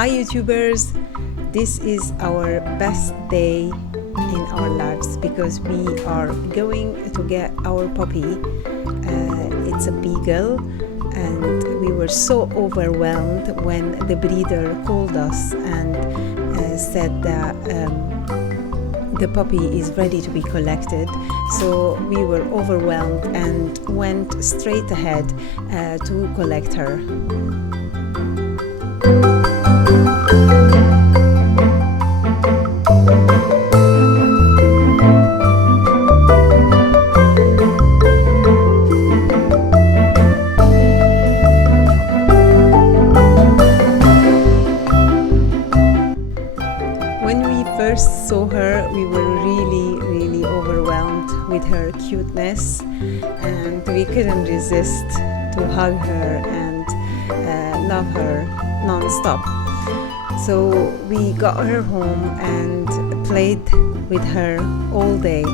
Hi YouTubers, this is our best day in our lives because we are going to get our puppy. It's a Beagle, and we were so overwhelmed when the breeder called us and said that the puppy is ready to be collected. So we were overwhelmed and went straight ahead to collect her. When we first saw her, we were really overwhelmed with her cuteness, and we couldn't resist to hug her and love her non-stop. So we got her home and played with her all day,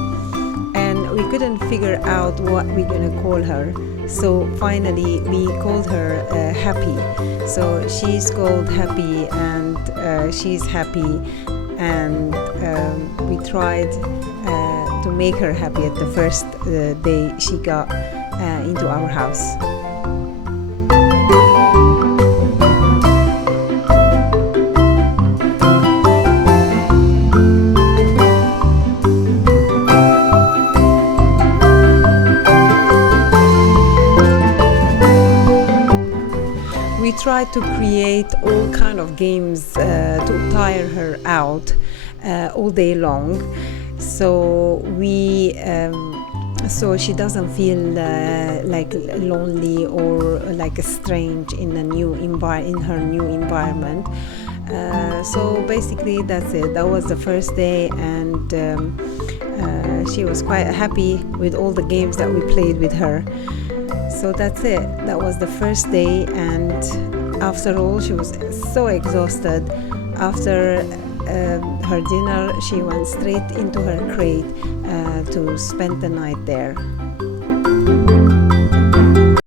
and we couldn't figure out what we're gonna call her. So finally we called her Happy. So she's called Happy, and she's happy, and we tried to make her happy at the first day she got into our house. We tried to create all kind of games to tire her out all day long, so so she doesn't feel like lonely or like strange in her new environment. So basically that's it. That was the first day, and she was quite happy with all the games that we played with her. So that's it. That was the first day, and after all, she was so exhausted. After her dinner, she went straight into her crate to spend the night there.